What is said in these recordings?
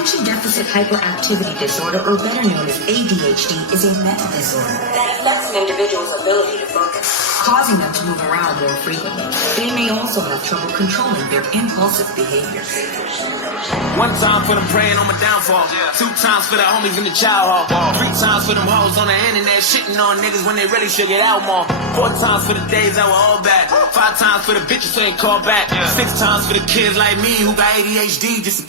Attention deficit hyperactivity disorder, or better known as ADHD, is a mental disorder that affects an individual's ability to focus, causing them to move around more frequently. They may also have trouble controlling their impulsive behavior. One time for them praying on my downfall. 2 times for the homies in the child hall. 3 times for them hoes on the internet shitting on niggas when they really should get out more. 4 times for the days that were all bad. 5 times for the bitches who ain't called back. 6 times for the kids like me who got ADHD. Just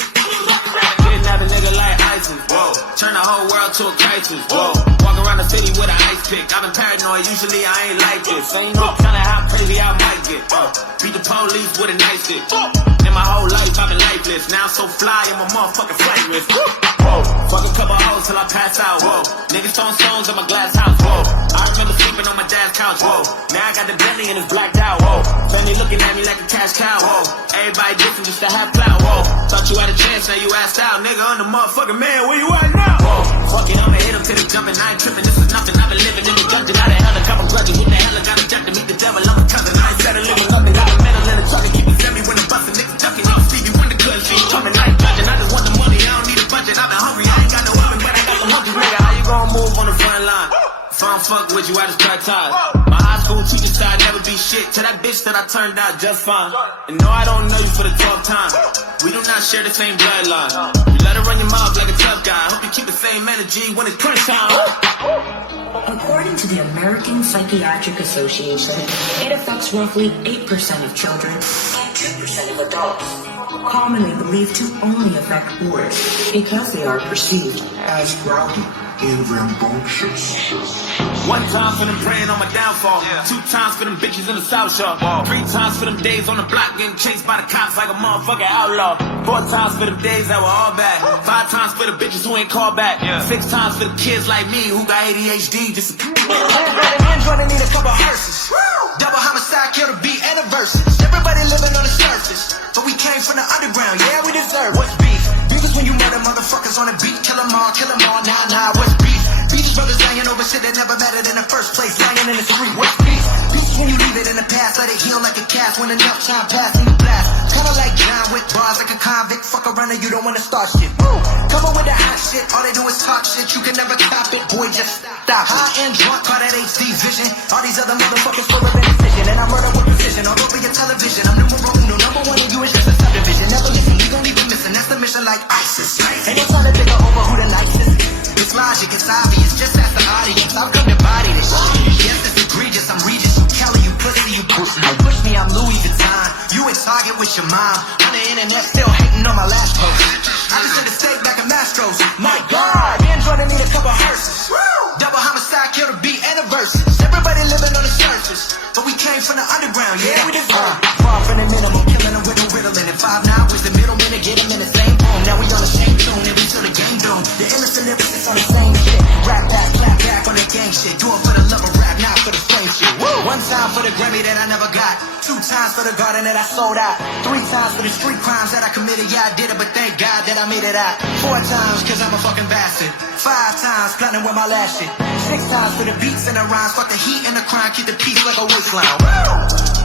kidnap a nigga like ISIS. Whoa. Turn the whole world to a crisis. Whoa. Walk around the city with an ice pick. I've been paranoid, usually I ain't like this. Ain't no telling how crazy I might get. Beat the police with a nice stick. In my whole life I've been lifeless. Now I'm so fly, I'm a motherfucking flight risk. Whoa. Fuck a couple hoes till I pass out. Whoa. Niggas throwing stones in my glass house. Whoa. I remember sleeping on my dad's couch. Whoa. Now I got the Bentley and it's blacked out. Whoa. Family looking at me like a cash cow. Whoa. Everybody different just to have clout. Whoa. Thought you had a chance, now you asked out. Nigga, I'm the motherfucking man. Where you at now? Whoa. Fuck it, I'ma hit him till they jumping. I ain't tripping. This is nothing. I've been living in the dungeon. I done held a couple grudges. What the hell I got a jack to meet the devil? I'm a cousin. I ain't settled living nothing. Got a medal in the truck and keep me semi when I'm busting. Niggas ducking. Yo, Stevie Wonder couldn't see coming. I ain't judging. I just want the money. I don't need a budget. I've been hungry. I ain't got no oven, but I got some hungry. Nigga, how you gonna move on the front line? If I don't fuck with you, I just cut ties. My high school teacher said I'd never be shit to that bitch that I turned out just fine. And no, I don't know you for the 12th time. We do not share the same bloodline. You let her run your mouth like a tough guy. Hope you keep the same energy when it's crunch time. According to the American Psychiatric Association, it affects roughly 8% of children and 2% of adults, commonly believed to only affect boys because they are perceived as rowdy and rambunctious. 1 time for them praying on my downfall. 2 times for them bitches in the South Shore. 3 times for them days on the block getting chased by the cops like a motherfucking outlaw. 4 times for them days that were all bad. 5 times for the bitches who ain't called back. 6 times for the kids like me who got ADHD. Just Android need a couple hearses. Double homicide, kill the beat and the verses. Everybody living on the surface, but we came from the underground. Yeah, we deserve what's beef. Beef is when you murder motherfuckers on the beat. Kill them all, nah, what's beef? Beef is brothers lying over shit that never mattered in the first place. Lying in the street, what's beef? Beef is when you leave it in the past, let it heal like a cast. When enough time passed and you blast. Kinda like John with bars like a convict. Fuck around and you don't wanna start shit. Woo! Come on with the hot shit, all they do is talk shit. You can never cop it, boy, just stop. High and drunk, call that HD vision. All these other motherfuckers full of indecision. And I murder with precision, all over your television. I'm number 1 and you is just a subdivision. Never listen, we gon' leave it missing. That's the mission like ISIS. Ain't no time to figure over who the nicest. It's logic, it's obvious, just ask the audience. I've come to body this shit. Yes, it's egregious, I'm Regis, you Kelly, you pussy, you pussy. You push me, I'm Louis Vuitton. You in Target with your mom. On the internet, still hating on my last post. I just did a steak back in Mastro's. My God, Android need a couple hearses. Double homicide, kill the beat and the verses. Everybody living on the surface, but we came from the underground. Yeah, we deserve. Far from the minimum, killing them with a riddling. And 5'9" was the middle minute, get them in the same room. Now we on the same tune, and we till the game done. The innocent lyricists on the same shit. Rap back, clap back on the gang shit. Do it for the love of rap, not for the fame shit. Woo! 1 time for the Grammy that I never got. 2 times for the garden that I sold out. 3 times for the street crimes that I committed. Yeah, I did it, but thank God that I made it out. 4 times, cause I'm a fucking bastard. 5 times, plotting with my last shit. 6 times for the beats and the rhymes. Fuck the heat and the crime, keep the peace like a waistline. Woo!